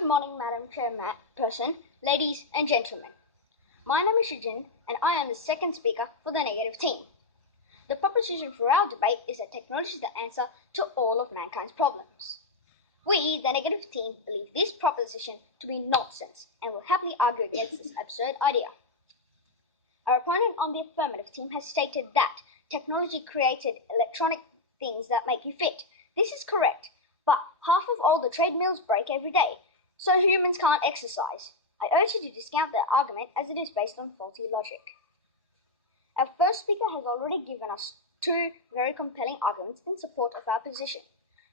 Good morning, Madam Chairperson, ladies and gentlemen. My name is Shajin, and I am the second speaker for the negative team. The proposition for our debate is that technology is the answer to all of mankind's problems. We, the negative team, believe this proposition to be nonsense and will happily argue against this absurd idea. Our opponent on the affirmative team has stated that technology created electronic things that make you fit. This is correct, but half of all the treadmills break every day, so humans can't exercise. I urge you to discount that argument as it is based on faulty logic. Our first speaker has already given us two very compelling arguments in support of our position.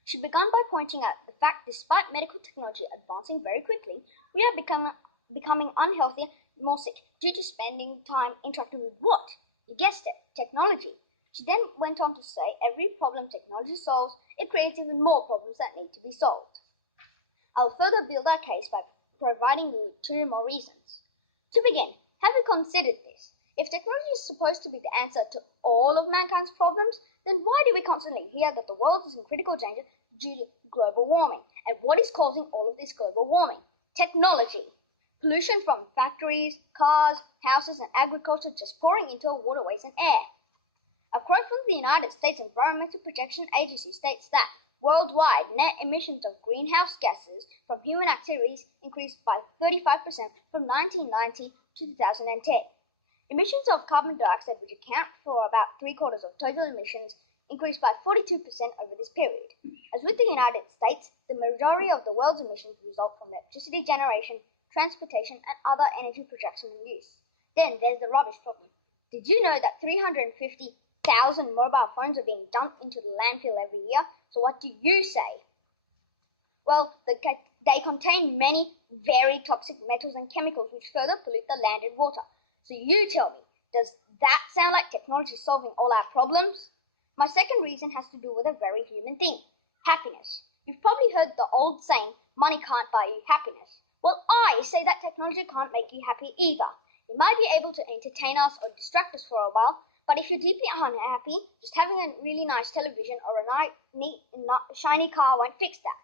She began by pointing out the fact despite medical technology advancing very quickly, we are becoming unhealthier, more sick, due to spending time interacting with what? You guessed it, technology. She then went on to say every problem technology solves, it creates even more problems that need to be solved. I'll further build our case by providing you with two more reasons. To begin, have you considered this? If technology is supposed to be the answer to all of mankind's problems, then why do we constantly hear that the world is in critical danger due to global warming? And what is causing all of this global warming? Technology. Pollution from factories, cars, houses, and agriculture just pouring into our waterways and air. A quote from the United States Environmental Protection Agency states that worldwide net emissions of greenhouse gases from human activities increased by 35% from 1990 to 2010. Emissions of carbon dioxide, which account for about 3/4 of total emissions, increased by 42% over this period. As with the United States, the majority of the world's emissions result from electricity generation, transportation, and other energy production and use. Then there's the rubbish problem. Did you know that 350,000 mobile phones are being dumped into the landfill every year? So what do you say? Well, they contain many very toxic metals and chemicals which further pollute the land and water. So you tell me, does that sound like technology solving all our problems? My second reason has to do with a very human thing, happiness. You've probably heard the old saying, money can't buy you happiness. Well, I say that technology can't make you happy either. It might be able to entertain us or distract us for a while, but if you're deeply unhappy, just having a really nice television or a neat, shiny car won't fix that.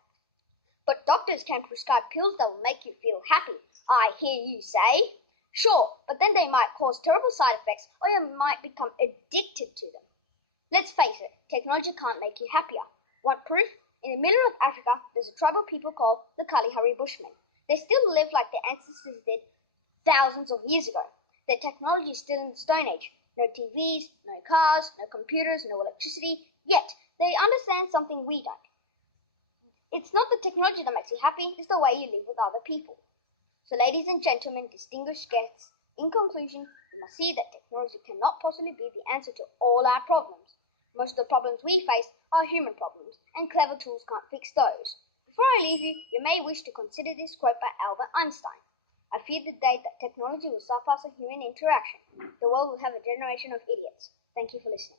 But doctors can prescribe pills that will make you feel happy, I hear you say. Sure, but then they might cause terrible side effects or you might become addicted to them. Let's face it, technology can't make you happier. Want proof? In the middle of Africa, there's a tribe of people called the Kalahari Bushmen. They still live like their ancestors did thousands of years ago. Their technology is still in the Stone Age. No TVs, no cars, no computers, no electricity, yet they understand something we don't. It's not the technology that makes you happy, it's the way you live with other people. So ladies and gentlemen, distinguished guests, in conclusion, you must see that technology cannot possibly be the answer to all our problems. Most of the problems we face are human problems, and clever tools can't fix those. Before I leave you, you may wish to consider this quote by Albert Einstein. I fear the day that technology will surpass a human interaction. The world will have a generation of idiots. Thank you for listening.